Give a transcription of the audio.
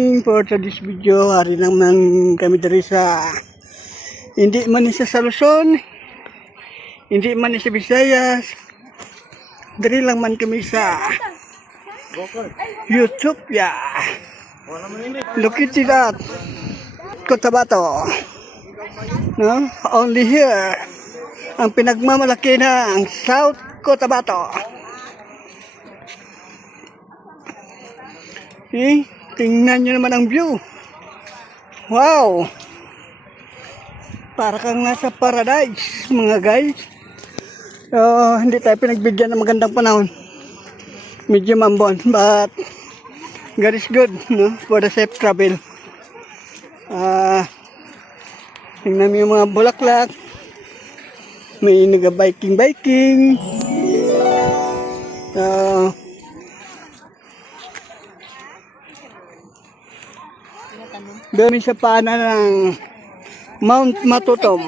For this video, hari naman kami dari sa hindi man isa sa Luzon, hindi man isa Visayas, dari lang man kami sa YouTube ya. Look at that, Cotabato, no? Only here, ang pinagmamalaki ng South Cotabato. Tingnan nyo naman ang view. Wow! Para kang nasa paradise, mga guys. So, hindi tayo pinagbigyan ng magandang panahon. Medyo mambon, but God is good, no? For the safe travel. Tingnan mo yung mga bulaklak. May nag-biking. Doon sa paanan ng Mount Matutom.